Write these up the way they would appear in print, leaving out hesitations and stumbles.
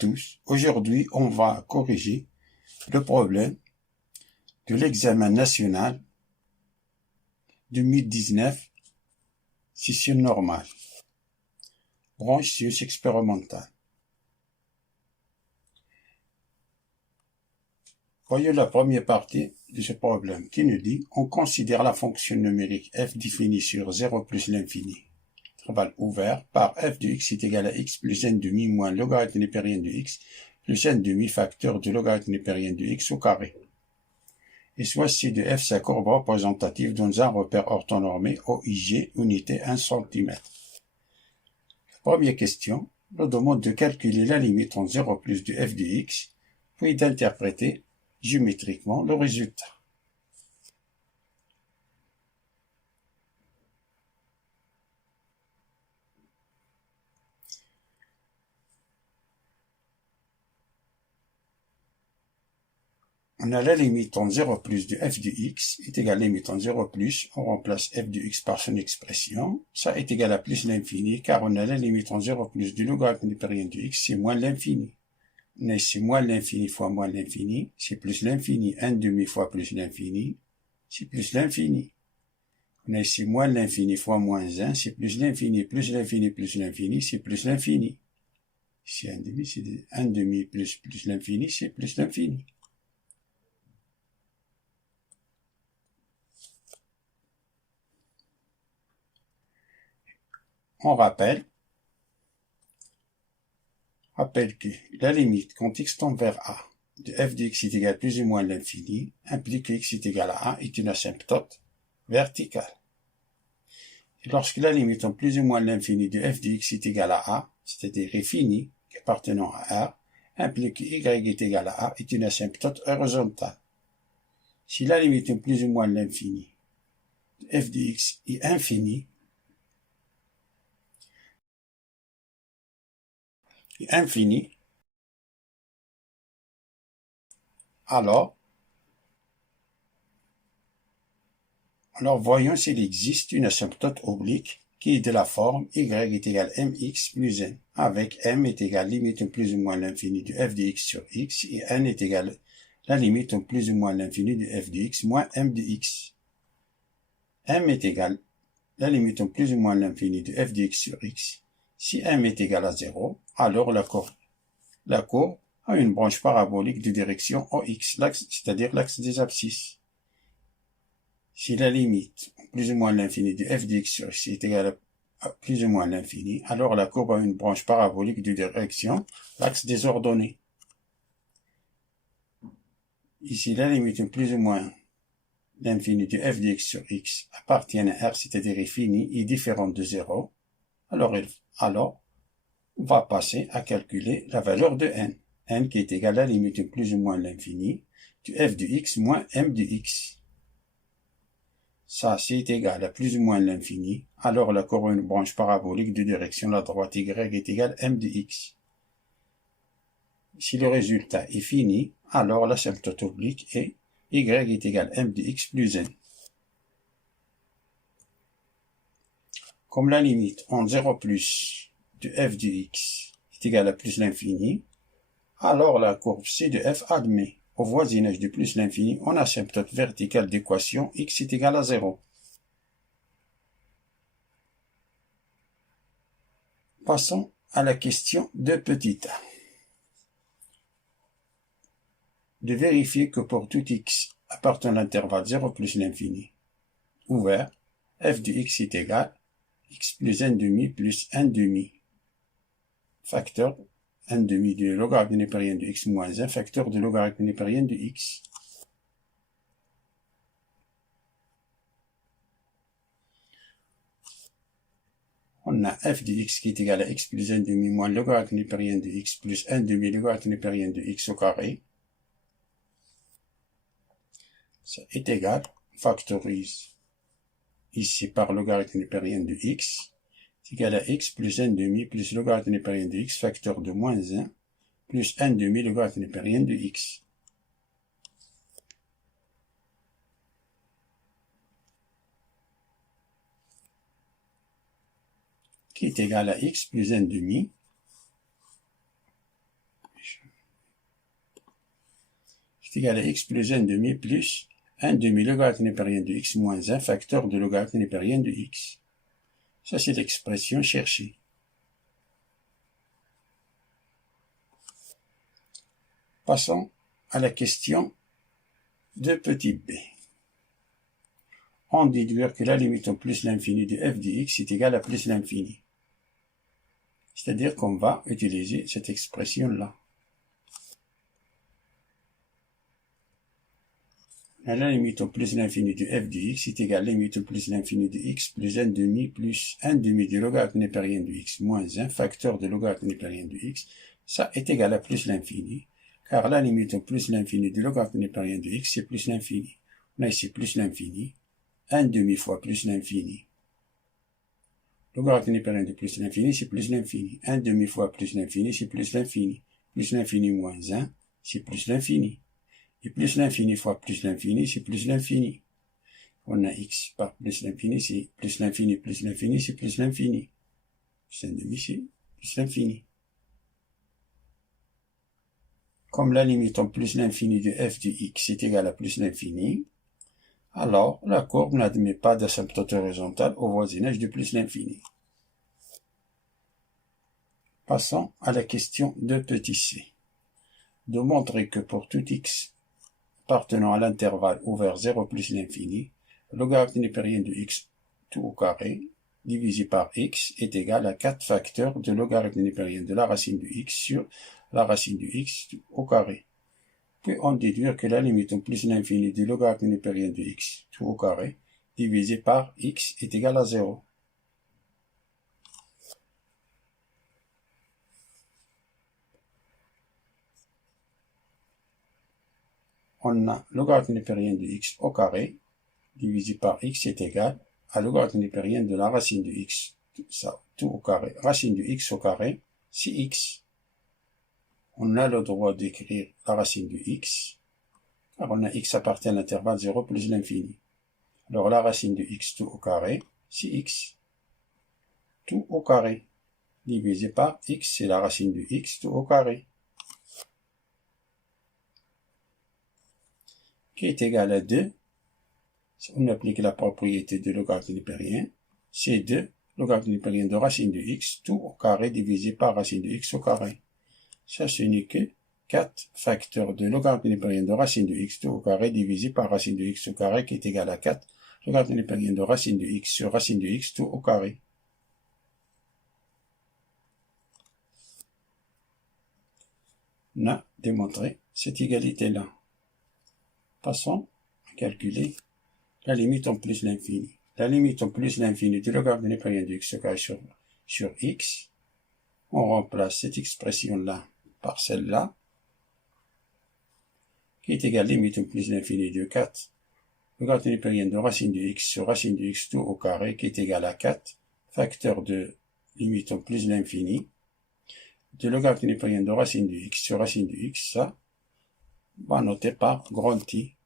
tous. Aujourd'hui, on va corriger le problème de l'examen national 2019, session normale, branche sciences expérimentales. Voyons la première partie de ce problème qui nous dit on considère la fonction numérique f définie sur 0 plus l'infini, intervalle ouvert, par f de x est égal à x plus n demi moins logarithme népérien de x plus n demi facteur de logarithme népérien de x au carré. Et soit c de f sa courbe représentative dans un repère orthonormé OIG unité 1 cm. La première question nous demande de calculer la limite entre 0 plus de f de x, puis d'interpréter géométriquement le résultat. On a la limite en 0 plus de f de x est égal à la limite en 0 plus, on remplace f de x par son expression, ça est égal à plus l'infini, car on a la limite en 0 plus du logarithme népérien de x, c'est moins l'infini. On a ici moins l'infini fois moins l'infini, c'est plus l'infini, 1 demi fois plus l'infini, c'est plus l'infini. On a ici moins l'infini fois moins 1, c'est plus l'infini, plus l'infini, plus l'infini, c'est plus l'infini. Ici 1 demi, c'est 1 demi plus l'infini, c'est plus l'infini. On rappelle que la limite quand x tend vers a de f de x est égal à plus ou moins l'infini implique que x est égal à a est une asymptote verticale. Et lorsque la limite en plus ou moins l'infini de f de x est égal à a, c'est-à-dire est finie, appartenant à R, implique que y est égal à a est une asymptote horizontale. Si la limite en plus ou moins l'infini de f de x est infinie, alors voyons s'il existe une asymptote oblique qui est de la forme y est égal à mx plus n, avec m est égal à la limite en plus ou moins l'infini de f de x sur x, et n est égal à la limite en plus ou moins l'infini de f de x moins m de x. M est égal à la limite en plus ou moins l'infini de f de x sur x. Si m est égal à 0, alors la courbe a une branche parabolique de direction OX, c'est-à-dire l'axe des abscisses. Si la limite, plus ou moins l'infini de f de x sur x est égale à plus ou moins l'infini, alors la courbe a une branche parabolique de direction, l'axe des ordonnées. Ici, la limite plus ou moins l'infini de f de x sur x appartient à R, c'est-à-dire est finie, est différente de 0, alors on va passer à calculer la valeur de n qui est égale à la limite plus ou moins l'infini de f de x moins m de x. Ça, c'est égal à plus ou moins l'infini, alors la courbe a une branche parabolique de direction, la droite y est égale à m de x. Si le résultat est fini, alors l'asymptote oblique est y est égal à m de x plus n. Comme la limite en 0 plus de f de x est égale à plus l'infini, alors la courbe c de f admet au voisinage de plus l'infini en asymptote verticale d'équation x est égal à 0. Passons à la question de petit a. De vérifier que pour tout x appartenant à l'intervalle 0 plus l'infini, ouvert, f de x est égal à x plus n demi plus n demi, facteur n demi du logarithme népérien de x moins 1, facteur de logarithme népérien de x. On a f de x qui est égal à x plus n demi moins logarithme népérien de x plus n demi logarithme népérien de x au carré. Ça est égal, on factorise ici par logarithme népérien de x, c'est égal à x plus n demi plus logarithme népérien de x, facteur de moins 1, plus n demi logarithme népérien de x. Qui est égal à x plus n demi est égal à x plus 1 demi plus 1 demi logarithme népérien de x moins 1 facteur de logarithme népérien de x. Ça, c'est l'expression cherchée. Passons à la question de petit b. On déduire que la limite en plus l'infini de f de x est égale à plus l'infini. C'est-à-dire qu'on va utiliser cette expression-là. La limite au plus l'infini de f de x est égale à la limite au plus l'infini de x plus 1 demi du logarithme népérien de x moins 1 facteur de logarithme népérien de x. Ça est égal à plus l'infini, car la limite au plus l'infini du logarithme népérien de x, c'est plus l'infini. On a ici plus l'infini, 1 demi fois plus l'infini. Logarithme népérien de plus l'infini, c'est plus l'infini. 1 demi fois plus l'infini, c'est plus l'infini. Plus l'infini moins 1, c'est plus l'infini. Et plus l'infini fois plus l'infini, c'est plus l'infini. On a x par plus l'infini, c'est plus l'infini, c'est plus l'infini. Plus 1 demi, c'est plus l'infini. Comme la limite en plus l'infini de f de x est égale à plus l'infini, alors la courbe n'admet pas d'asymptote horizontale au voisinage de plus l'infini. Passons à la question de petit c. De montrer que pour tout x appartenant à l'intervalle ouvert 0 plus l'infini, le logarithme népérien de x tout au carré divisé par x est égal à 4 facteurs de logarithme népérien de la racine de x sur la racine de x tout au carré. Puis on déduire que la limite en plus l'infini du logarithme népérien de x tout au carré divisé par x est égal à 0. On a logarithme népérien de x au carré divisé par x est égal à logarithme népérien de la racine de x, ça, tout au carré, racine de x au carré, c'est x. On a le droit d'écrire la racine de x, car on a x appartient à l'intervalle 0 plus l'infini. Alors la racine de x tout au carré, c'est x. Tout au carré, divisé par x, c'est la racine de x tout au carré, qui est égal à 2. On applique la propriété de logarithme népérien, c'est 2 logarithme népérien de racine de x tout au carré divisé par racine de x au carré. Ça, ce n'est que 4 facteurs de logarithme népérien de racine de x tout au carré divisé par racine de x au carré qui est égal à 4 logarithme népérien de racine de x sur racine de x tout au carré. On a démontré cette égalité-là. Passons à calculer la limite en plus l'infini. La limite en plus l'infini du logarithme népérien de x au carré sur x, on remplace cette expression-là par celle-là, qui est égale à limite en plus l'infini de 4, logarithme népérien de racine de x sur racine de x tout au carré, qui est égal à 4, facteur de limite en plus l'infini, de logarithme népérien de racine de x sur racine de x, ça va noter par grand T.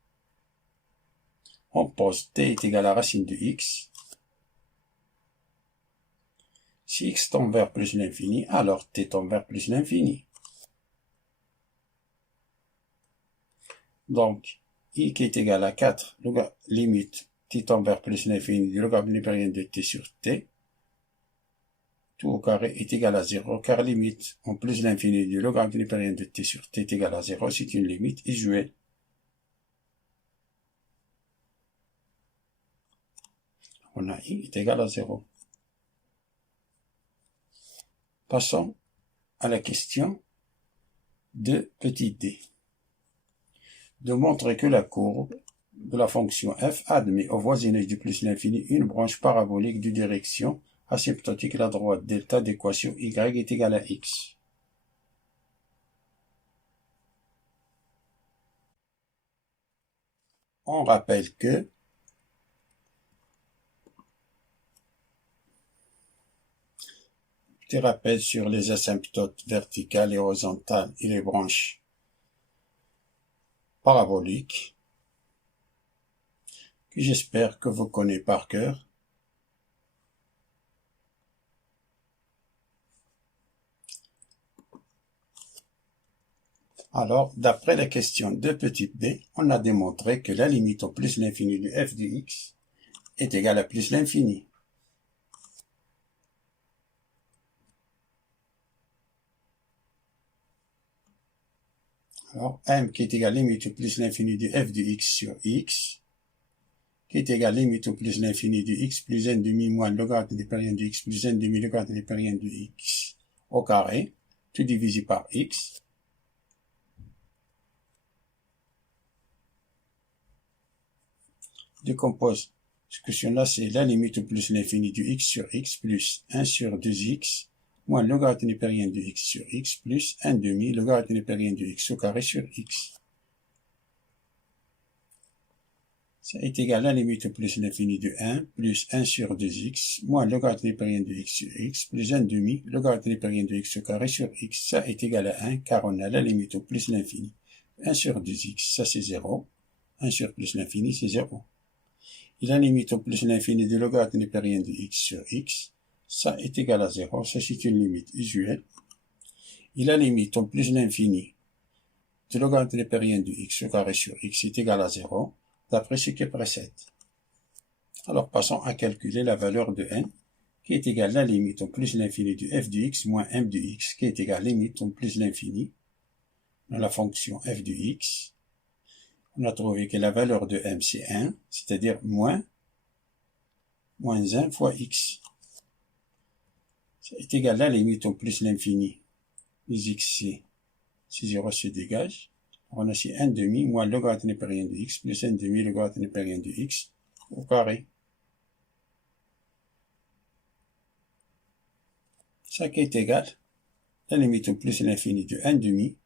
On pose t est égal à racine de x. Si x tend vers plus l'infini, alors t tend vers plus l'infini. Donc, i qui est égal à 4, limite t tend vers plus l'infini du logarithme népérien de t sur t, tout au carré est égal à 0, car limite en plus l'infini du logarithme népérien de t sur t est égal à 0, c'est une limite usuelle. On a i est égal à 0. Passons à la question de petit d. De montrer que la courbe de la fonction f admet au voisinage du plus l'infini une branche parabolique de direction asymptotique à la droite delta d'équation y est égal à x. On rappelle que petit rappel sur les asymptotes verticales et horizontales et les branches paraboliques, que j'espère que vous connaissez par cœur. Alors, d'après la question de petit b, on a démontré que la limite au plus l'infini de f de x est égale à plus l'infini. Alors, m qui est égal à limite au plus l'infini de f de x sur x, qui est égal à limite au plus l'infini de x plus n demi moins le logarithme népérien de x plus n demi le logarithme népérien de x au carré, tout divisé par x. Décompose ce question-là, c'est la limite au plus l'infini de x sur x plus 1 sur 2x moins le logarithme népérien de x sur x plus 1 demi le logarithme népérien de x au carré sur x. Ça est égal à la limite au plus l'infini de 1 plus 1 sur 2x moins le logarithme népérien de x sur x plus 1 demi le logarithme népérien de x au carré sur x. Ça est égal à 1 car on a la limite au plus l'infini. 1 sur 2x, ça c'est 0. 1 sur plus l'infini, c'est 0. Et la limite au plus l'infini de logarithme népérien de x sur x, ça est égal à 0. Ça c'est une limite usuelle. Et la limite au plus l'infini de logarithme népérien de x au carré sur x est égal à 0, d'après ce qui précède. Alors passons à calculer la valeur de n, qui est égale à la limite au plus l'infini de f de x moins m de x, qui est égal à la limite au plus l'infini dans la fonction f de x. On a trouvé que la valeur de m c'est 1, c'est-à-dire moins 1 fois x. Ça est égal à la limite au plus l'infini. Les x c'est 0 se dégage. On a ici 1 demi moins le logarithme népérien de x plus 1 demi le logarithme népérien de x au carré. Ça qui est égal à la limite au plus l'infini de 1 demi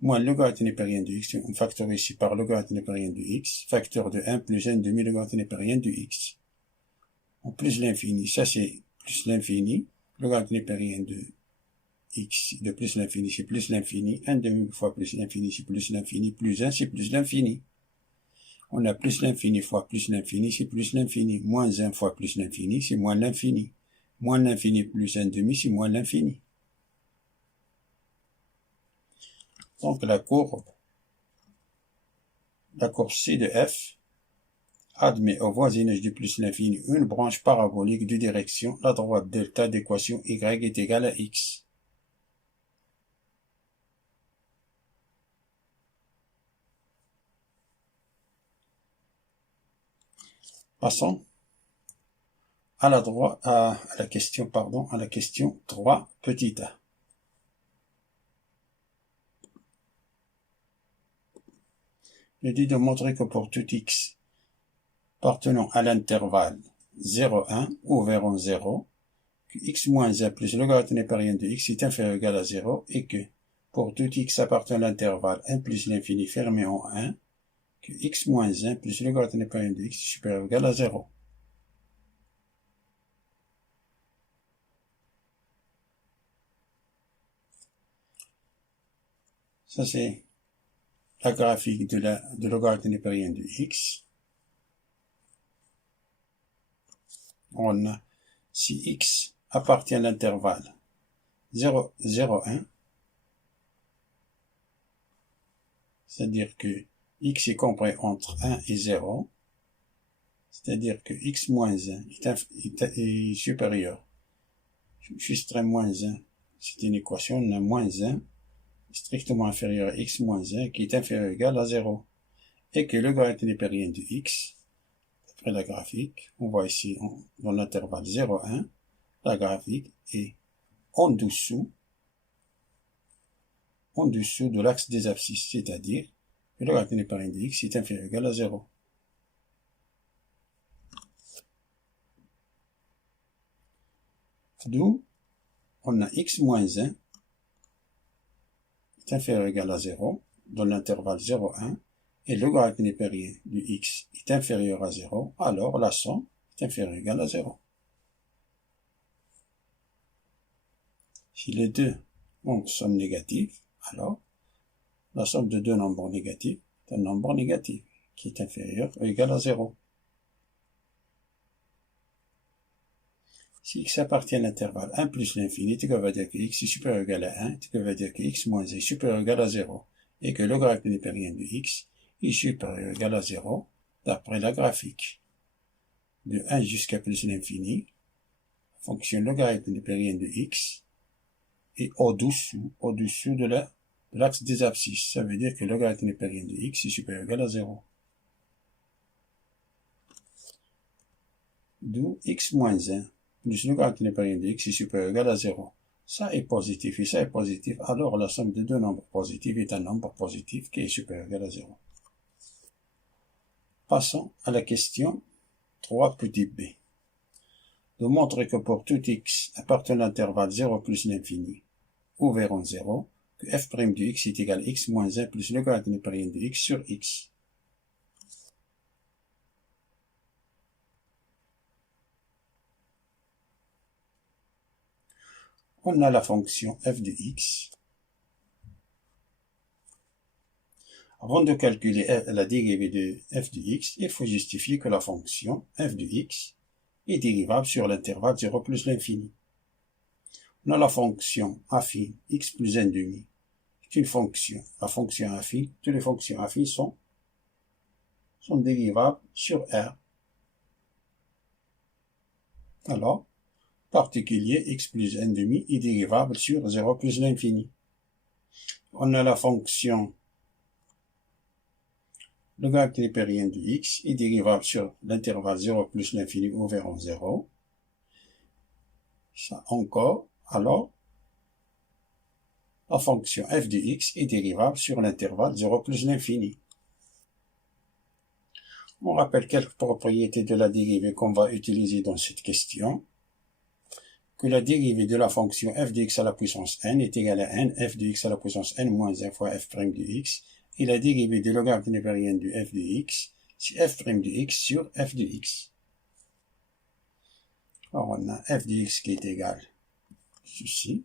moins le logarithme népérien de x, on factorise ici par le logarithme népérien de x, facteur de 1 plus 1 demi le logarithme népérien de x. En plus l'infini, ça c'est plus l'infini, le logarithme népérien de x, de plus l'infini, c'est plus l'infini, 1 demi fois plus l'infini, c'est plus l'infini, plus 1, c'est plus l'infini. On a plus l'infini fois plus l'infini, c'est plus l'infini, moins 1 fois plus l'infini, c'est moins l'infini. Moins l'infini plus 1 demi, c'est moins l'infini. Donc la courbe C de f admet au voisinage de plus l'infini une branche parabolique de direction la droite delta d'équation y est égale à x. Passons à la question 3 petit a. Il dit de montrer que pour tout x appartenant à l'intervalle 0, 1 ouvert en 0, que x moins 1 plus le logarithme népérien de x est inférieur ou égal à 0 et que pour tout x appartenant à l'intervalle 1 plus l'infini fermé en 1, que x moins 1 plus le logarithme népérien de x est supérieur ou égal à 0. Ça c'est la graphique de logarithme népérien de x. On a, si x appartient à l'intervalle 0, 0, 1, c'est-à-dire que x est compris entre 1 et 0, c'est-à-dire que x moins 1 est supérieur. J'extrais moins 1, c'est une équation, on a moins 1 strictement inférieur à x moins 1 qui est inférieur ou égal à 0. Et que le logarithme népérien de x, après la graphique, on voit ici dans l'intervalle 0, 1, la graphique est en dessous de l'axe des abscisses, c'est-à-dire que le logarithme népérien de x est inférieur ou égal à 0. D'où on a x moins 1 est inférieur ou égal à 0 dans l'intervalle 0, 1 et le logarithme népérien de x est inférieur à 0, alors la somme est inférieure ou égale à 0. Si les deux sont négatifs, alors la somme de deux nombres négatifs est un nombre négatif qui est inférieur ou égal à 0. Si x appartient à l'intervalle 1 plus l'infini, ce qui veut dire que x est supérieur ou égal à 1, ce qui veut dire que x moins 1 est supérieur ou égal à 0. et que logarithme népérien de x est supérieur ou égal à 0 d'après la graphique. De 1 jusqu'à plus l'infini, la fonction logarithme népérien de x est au-dessous de l'axe des abscisses. Ça veut dire que logarithme népérien de x est supérieur ou égal à 0. D'où x moins 1 plus logarithme népérien de x est supérieur ou égal à 0. Ça est positif et ça est positif, alors la somme de deux nombres positifs est un nombre positif qui est supérieur ou égal à 0. Passons à la question 3 petit b. De montrer que pour tout x appartenant à l'intervalle 0 plus l'infini, ouvert en 0, que f' de x est égal à x moins 1 plus logarithme népérien de x sur x. On a la fonction f de x. Avant de calculer la dérivée de f de x, il faut justifier que la fonction f de x est dérivable sur l'intervalle 0 plus l'infini. On a la fonction affine x plus 1 demi. C'est une fonction. La fonction affine, toutes les fonctions affines sont dérivables sur R. Alors, particulier x plus 1 demi est dérivable sur 0 plus l'infini. On a la fonction logarithme népérien de x est dérivable sur l'intervalle 0 plus l'infini ouvert en 0. Ça encore, alors, la fonction f de x est dérivable sur l'intervalle 0 plus l'infini. On rappelle quelques propriétés de la dérivée qu'on va utiliser dans cette question. Que la dérivée de la fonction f de x à la puissance n est égale à n f de x à la puissance n moins 1 fois f' de x, et la dérivée de logarithme népérien de f de x, c'est f' de x sur f de x. Alors on a f de x qui est égal à ceci,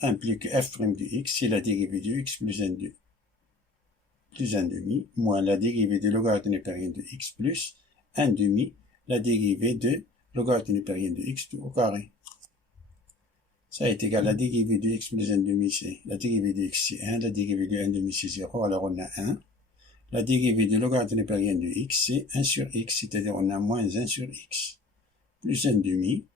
implique f' de x, c'est la dérivée de x plus 1 demi, moins la dérivée de logarithme népérien de x plus 1 demi, la dérivée de logarithme népérien de x tout au carré. Ça est égal à la dérivée de x plus 1 demi, c'est la dérivée de x c'est 1, la dérivée de 1 demi c'est 0, alors on a 1. La dérivée de logarithme népérien de x c'est 1 sur x, c'est-à-dire on a moins 1 sur x, plus 1 demi.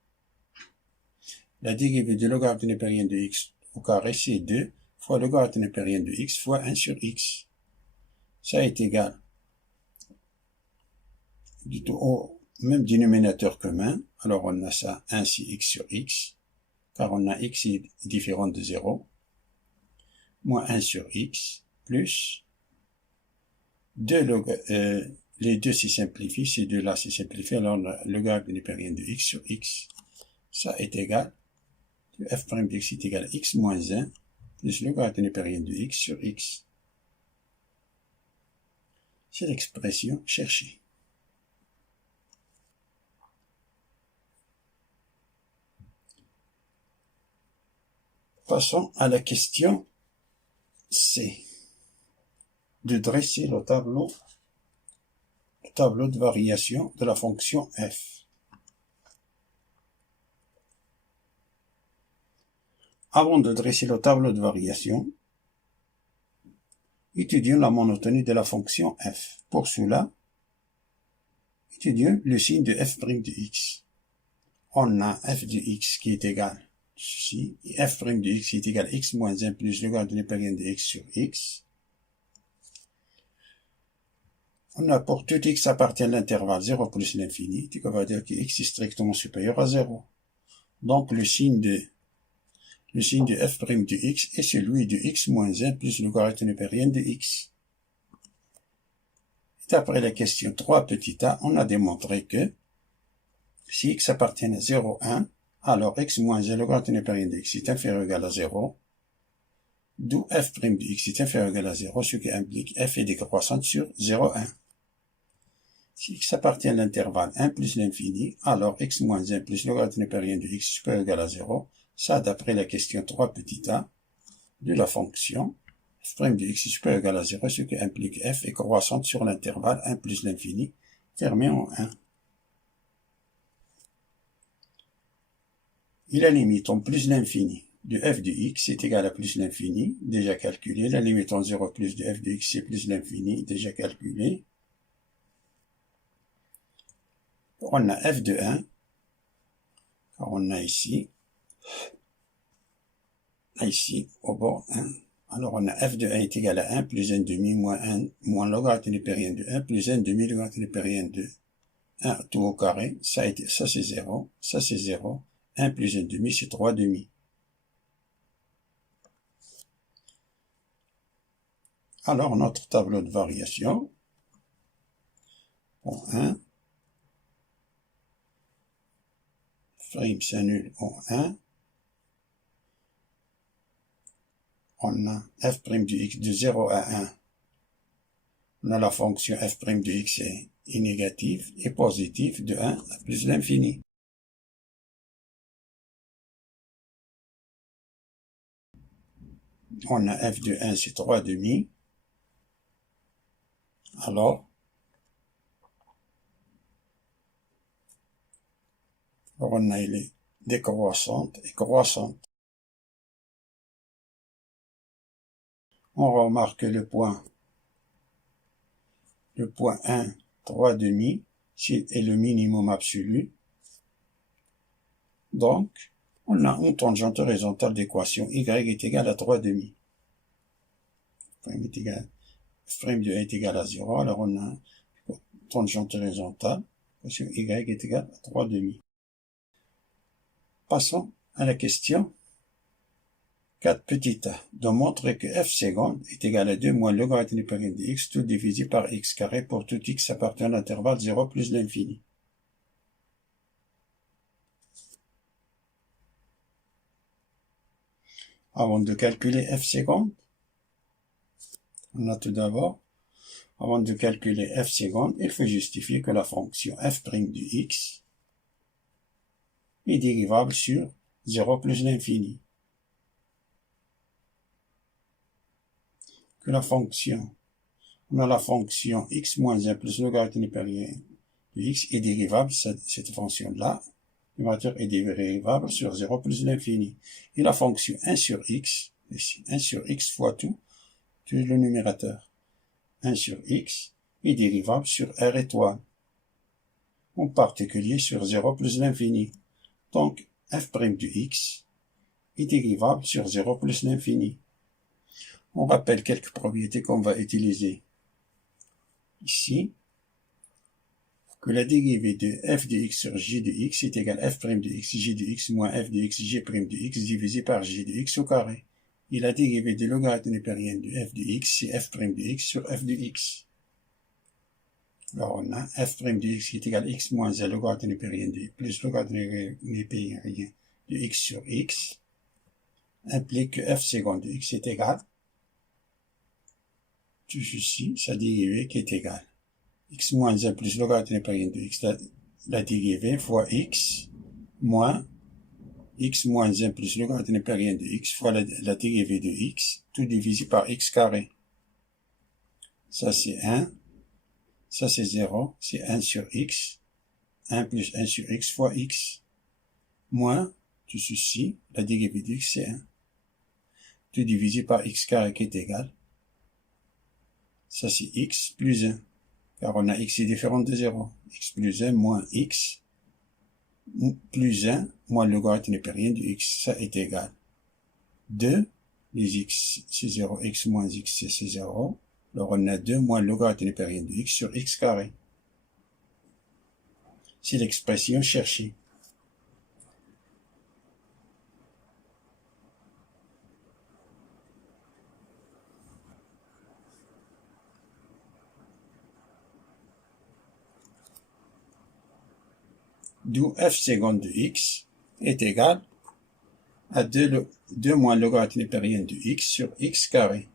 La dérivée de logarithme népérien de x au carré c'est 2 fois logarithme népérien de x fois 1 sur x. Ça est égal au même dénominateur commun, alors on a ça 1 c'est x sur x, car on a x est différent de 0, moins 1 sur x, plus 2 les deux se simplifient, ces deux-là se simplifient, alors le logarithme népérien de x sur x, ça est égal, f' de x est égal à x moins 1, plus le logarithme népérien de x sur x. C'est l'expression cherchée. Passons à la question C. De dresser le tableau de variation de la fonction f. Avant de dresser le tableau de variation, étudions la monotonie de la fonction f. Pour cela, étudions le signe de f' de x. On a f de x qui est égal à ceci, et f' de x qui est égal à x moins 1 plus le logarithme népérien de x sur x. On a pour tout x appartient à l'intervalle 0 plus l'infini, on va dire que x est strictement supérieur à 0. Donc le signe de f' de x est celui de x moins 1 plus le logarithme népérien de x. D'après la question 3 petit a, on a démontré que si x appartient à 0, 1, alors x moins 1 logarithme népérien de x est inférieur ou égal à 0, d'où f' de x est inférieur ou égal à 0, ce qui implique f est décroissante sur 0, 1. Si x appartient à l'intervalle 1 plus l'infini, alors x moins 1 plus logarithme népérien de x supérieur ou égal à 0, ça d'après la question 3 petit a de la fonction f' de x est supérieur ou égal à 0, ce qui implique f est croissante sur l'intervalle 1 plus l'infini, fermé en 1. Et la limite en plus l'infini de f de x est égal à plus l'infini, déjà calculé. La limite en 0 plus de f de x, c'est plus l'infini, déjà calculé. On a f de 1, car on a ici, au bord 1. Alors on a f de 1 est égal à 1 plus n demi moins 1 moins logarithme népérien de 1 plus n demi logarithme népérien de 1 tout au carré. Ça c'est 0, ça c'est 0. 1 plus n demi c'est 3 demi. Alors notre tableau de variation, en 1, prime s'annule en 1, on a f' de x de 0 à 1. On a la fonction f' de x est négative et positive de 1 à plus l'infini. On a f de 1 c'est 3 demi. Alors on a les décroissante et croissante. On remarque le point 1, 3 demi, est le minimum absolu. Donc, on a une tangente horizontale d'équation y est égale à 3 demi. F' de 1 est égal à 0, alors on a tangente horizontale, équation y est égale à 3 demi. Passons à la question 4 petit a. Démontre que f seconde est égal à 2 moins le logarithme népérien de x, tout divisé par x carré pour tout x appartenant à l'intervalle 0 plus l'infini. Avant de calculer f seconde, on a tout d'abord, avant de calculer f seconde, il faut justifier que la fonction f' de x est dérivable sur 0 plus l'infini. Que la fonction, on a la fonction x moins 1 plus le logarithme népérien de x est dérivable, cette fonction-là, numérateur est dérivable sur 0 plus l'infini. Et la fonction 1 sur x, ici, 1 sur x fois tout le numérateur. 1 sur x est dérivable sur r étoile, en particulier sur 0 plus l'infini. Donc, f' de x est dérivable sur 0 plus l'infini. On rappelle quelques propriétés qu'on va utiliser ici, que la dérivée de f de x sur j de x est égale à f' de x, j de x moins f de x, j' de x divisé par j de x au carré. Et la dérivée de logarithme népérien de f de x, c'est f' de x sur f de x. Alors on a f' de x qui est égal à x moins 1 logarithme népérien de plus logarithme népérien de x sur x, implique que f seconde de x est égal, tout ceci, sa dérivée qui est égale x moins 1 plus logarithme népérien de x, la dérivée fois x moins x moins 1 plus logarithme népérien de x fois la dérivée de x, tout divisé par x carré. Ça c'est 1, ça c'est 0, c'est 1 sur x, 1 plus 1 sur x fois x, moins tout ceci, la dérivée de x c'est 1, tout divisé par x carré qui est égal, ça c'est x plus 1, car on a x est différent de 0, x plus 1 moins x plus 1 moins le logarithme népérien de x, ça est égal 2, les x c'est 0, x moins x c'est 0, alors on a 2 moins le logarithme népérien de x sur x carré. C'est l'expression cherchée. D'où f seconde de x est égal à 2 moins le logarithme népérien de x sur x carré.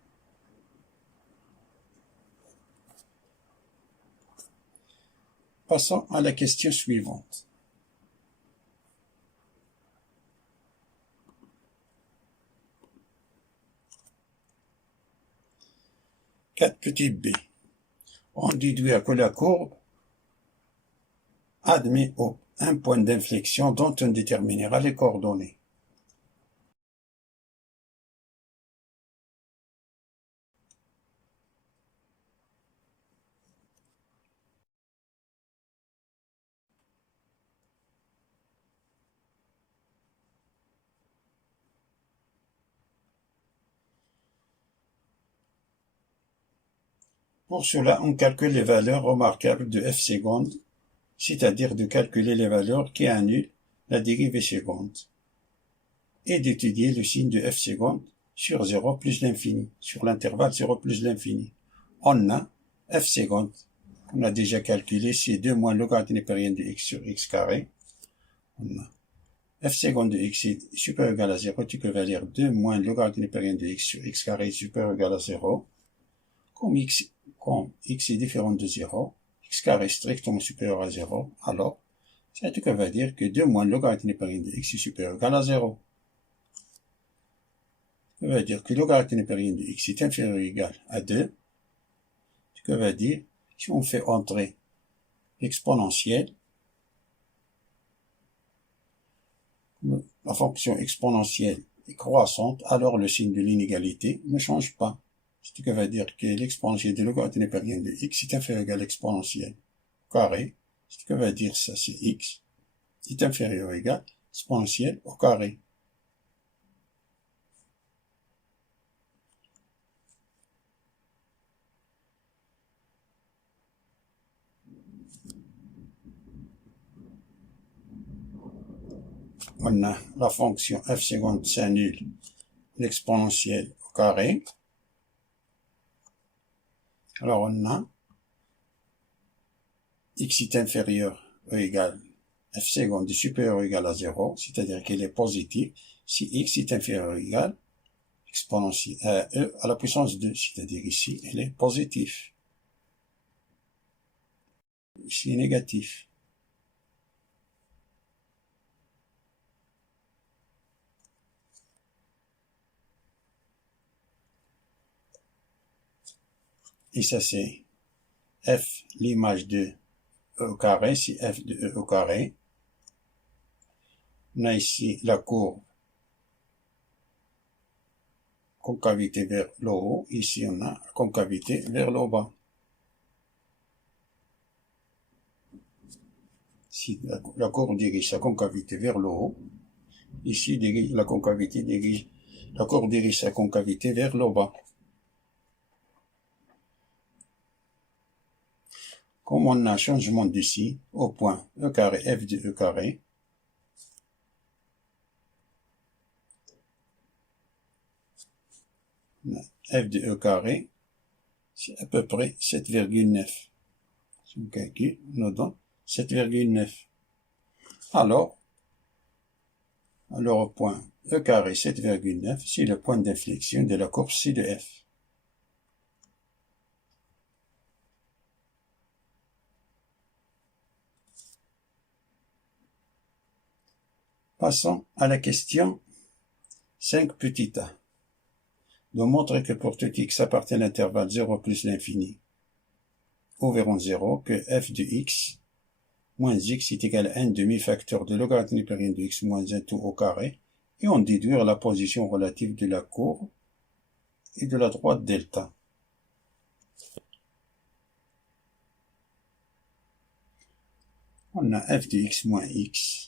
Passons à la question suivante. Petit b. On déduit que la courbe admet un point d'inflexion dont on déterminera les coordonnées. Pour cela, on calcule les valeurs remarquables de f seconde, c'est-à-dire de calculer les valeurs qui annulent la dérivée seconde, et d'étudier le signe de f seconde sur 0 plus l'infini, sur l'intervalle 0 plus l'infini. On a f seconde, on a déjà calculé, c'est 2 moins logarithme népérien de x sur x carré. On a f seconde de x est supérieur ou égal à 0, tu peux lire 2 moins logarithme népérien de x sur x carré est supérieur ou égal à 0. Comme x est différent de 0, x carré est strictement supérieur à 0, alors, ça va dire que 2 moins logarithme népérien de x est supérieur ou égal à 0. Ça veut dire que logarithme népérien de x est inférieur ou égal à 2. Ce veut dire, si on fait entrer l'exponentielle, la fonction exponentielle est croissante, alors le signe de l'inégalité ne change pas. Ce qui veut dire que l'exponentielle de logarithme népérien de x est inférieur ou égal à l'exponentielle carré. Ce qui veut dire ça, c'est x est inférieur ou égal à exponentielle au carré. On a la fonction f seconde s'annule l'exponentielle au carré. Alors on a x est inférieur ou égal f seconde est supérieur ou égal à 0, c'est-à-dire qu'il est positif si x est inférieur ou égal exponentielle e à la puissance 2, c'est-à-dire ici elle est positive. Ici négatif. Et ça c'est f l'image de e au carré, c'est f de e au carré. On a ici la courbe concavité vers le haut, ici on a concavité vers le bas. Si la courbe dirige sa concavité vers le haut, ici la concavité dirige, la courbe dirige sa concavité vers le bas. Comme on a changement de signe au point e carré f de e carré, f de e carré, c'est à peu près 7,9. Si on calcule, on nous donne 7,9. Alors, au point e carré 7,9, c'est le point d'inflexion de la courbe ci de f. Passons à la question 5 petit a. De montrer que pour tout x appartient à l'intervalle 0 plus l'infini, ouvrons 0, que f de x moins x est égal à 1 demi-facteur de logarithme népérien de x moins 1 tout au carré, et on déduire la position relative de la courbe et de la droite delta. On a f de x moins x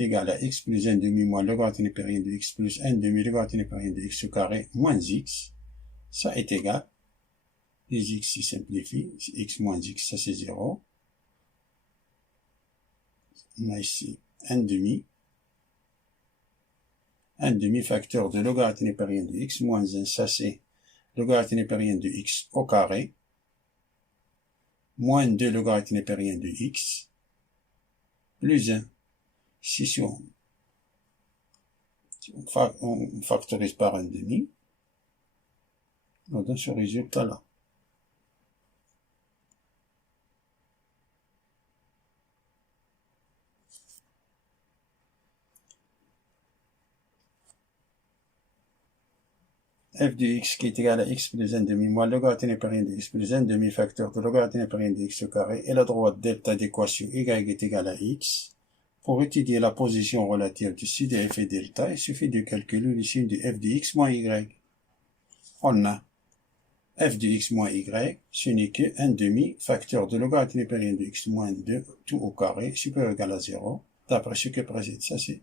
est égal à x plus 1 demi moins logarithme népérien de x plus 1 demi logarithme népérien de x au carré moins x. Ça est égal, les x se simplifient, x moins x, ça c'est 0. On a ici 1 demi facteur de logarithme népérien de x moins 1, ça c'est logarithme népérien de x au carré, moins 2 logarithme népérien de x, plus 1. Si on factorise par 1 demi, on donne ce résultat-là. f de x qui est égal à x plus 1 demi moins logarithme népérien de x plus 1 demi facteur de logarithme népérien de x au carré et la droite delta d'équation y est égal à x. Pour étudier la position relative de ci de f et delta, il suffit de calculer le signe de f de x moins y. On a f de x moins y, ce n'est que 1 demi facteur de logarithme népérien de x moins 2 tout au carré supérieur ou égal à 0. D'après ce que précède, ça c'est,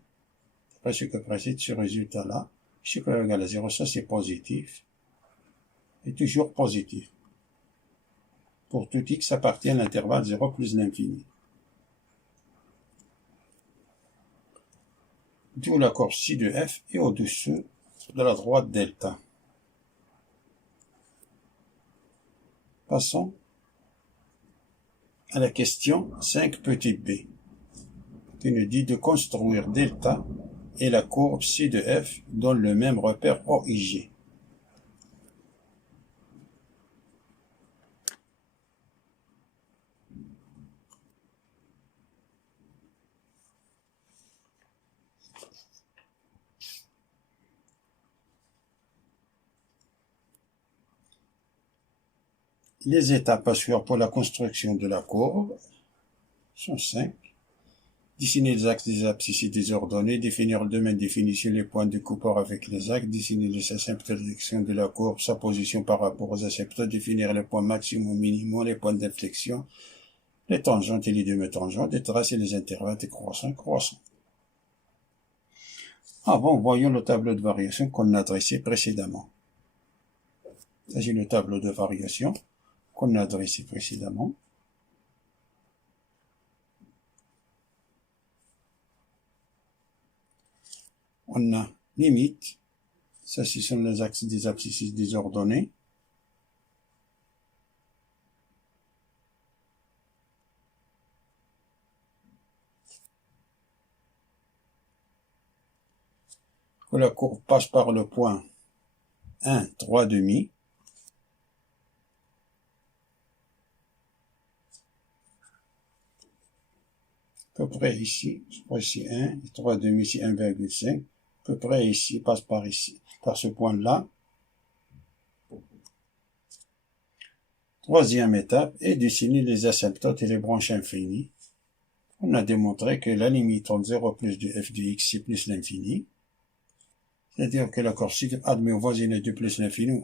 d'après ce que précède ce résultat-là, supérieur ou égal à 0, ça c'est positif, et toujours positif. pour tout x appartient à l'intervalle 0 plus l'infini. D'où la courbe ci de f est au-dessous de la droite delta. Passons à la question 5 petit b, qui nous dit de construire delta et la courbe ci de f donne le même repère OIG. Les étapes à suivre pour la construction de la courbe sont 5. Dessiner les axes des abscisses et des ordonnées, définir le domaine, définir les points de coupeur avec les axes, dessiner les asymptotes d'inflexion de la courbe, sa position par rapport aux asymptotes, définir les points maximum, minimum, les points d'inflexion, les tangentes et les demi-tangentes, et tracer les intervalles décroissants, croissants. Avant, voyons le tableau de variation qu'on a dressé précédemment. Il s'agit du tableau de variation qu'on a dressé précédemment. On a limite, ça ce sont les axes des abscisses des ordonnées. Que la courbe passe par le point 1, 3 demi. À peu près ici, je crois ici 1, et 3 demi ici 1,5. À peu près ici, passe par ici, par ce point-là. Troisième étape est dessiner les asymptotes et les branches infinies. On a démontré que la limite entre 0 plus de f de x c'est plus l'infini. C'est-à-dire que la courbe admet au voisinage de plus l'infini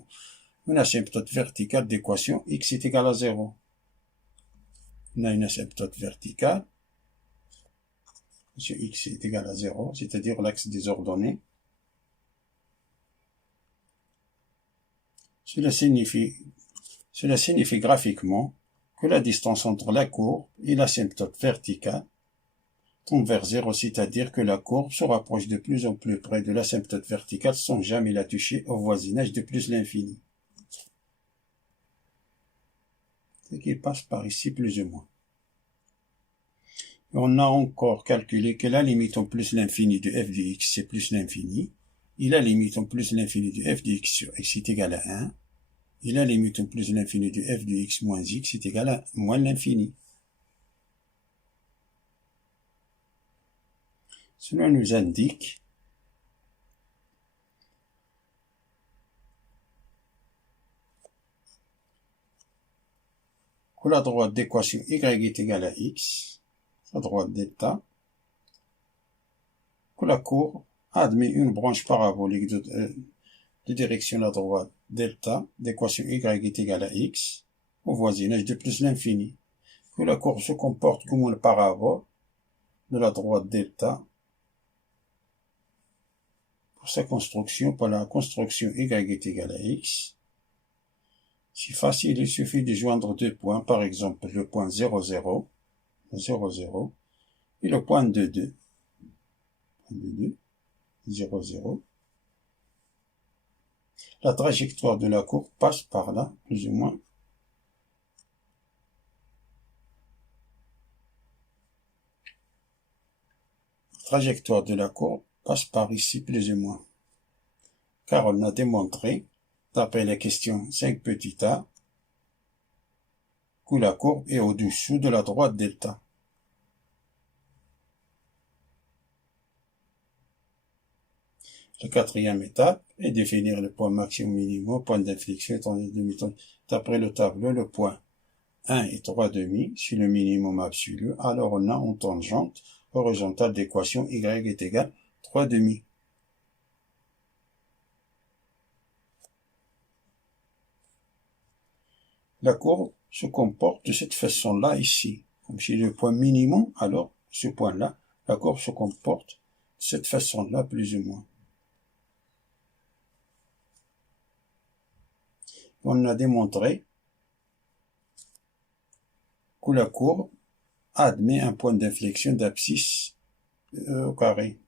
une asymptote verticale d'équation x est égal à 0. On a une asymptote verticale. Sur x est égal à 0, c'est-à-dire l'axe des ordonnées. Cela signifie graphiquement que la distance entre la courbe et l'asymptote verticale tend vers 0, c'est-à-dire que la courbe se rapproche de plus en plus près de l'asymptote verticale sans jamais la toucher au voisinage de plus l'infini. C'est qu'il passe par ici plus ou moins. On a encore calculé que la limite en plus l'infini de f de x c'est plus l'infini, et la limite en plus l'infini de f de x sur x est égal à 1, et la limite en plus l'infini de f de x moins x est égal à moins l'infini. Cela nous indique que la droite d'équation y est égale à x, la droite delta, que la courbe admet une branche parabolique de direction à droite delta d'équation y est égale à x au voisinage de plus l'infini, que la courbe se comporte comme une parabole de la droite delta pour sa construction, pour la construction y est égale à x. C'est facile, il suffit de joindre deux points, par exemple le point 0, 0, 0, 0, et le point 2, 2, 0, 0. La trajectoire de la courbe passe par là, plus ou moins. La trajectoire de la courbe passe par ici, plus ou moins. Car on a démontré, d'après la question 5 petit a, que la courbe est au-dessous de la droite delta. La quatrième étape est définir le point maximum minimum, point d'inflexion étant les demi-tangentes. D'après le tableau, le point 1 et 3 demi, c'est le minimum absolu, alors on a en tangente horizontale d'équation y est égal 3 demi. La courbe se comporte de cette façon-là ici. Comme c'est le point minimum, alors ce point-là, la courbe se comporte de cette façon-là plus ou moins. On a démontré où la courbe admet un point d'inflexion d'abscisse E au carré.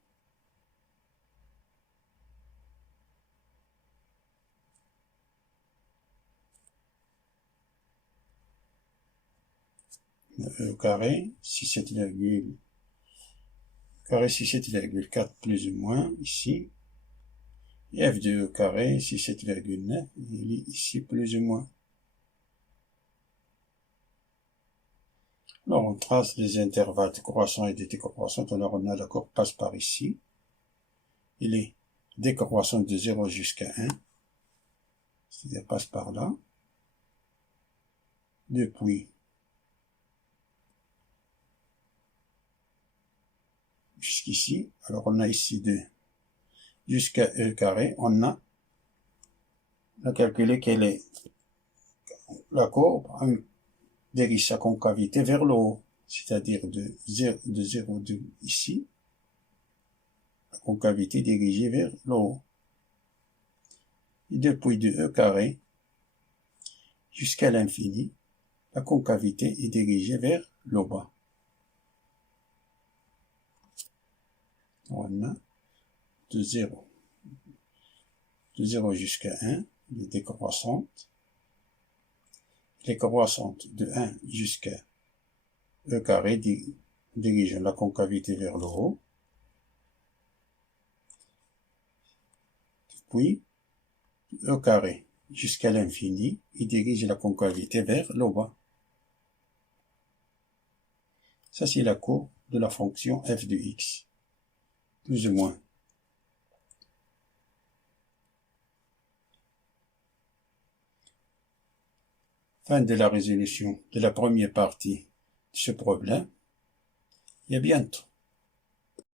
E au carré, 67,4 plus ou moins, ici. Et f de E au carré, 67,9, il est ici plus ou moins. Alors, on trace les intervalles décroissants et de décroissants. Alors, on a la courbe passe par ici. Il est décroissant de 0 jusqu'à 1. C'est-à-dire passe par là. Depuis jusqu'ici. Alors, on a ici de jusqu'à E carré. On a calculé quelle est la courbe dirige sa concavité vers le haut. C'est-à-dire de 0,2 ici. La concavité dirigée vers le haut. Et depuis de E carré jusqu'à l'infini, la concavité est dirigée vers le bas. On a de 0 jusqu'à 1, elle est décroissante. Elle est croissante de 1 jusqu'à E carré, dirige la concavité vers le haut. Puis, E carré jusqu'à l'infini, il dirige la concavité vers le bas. Ça, c'est la courbe de la fonction f de x, plus ou moins. Fin de la résolution de la première partie de ce problème. Et à bientôt.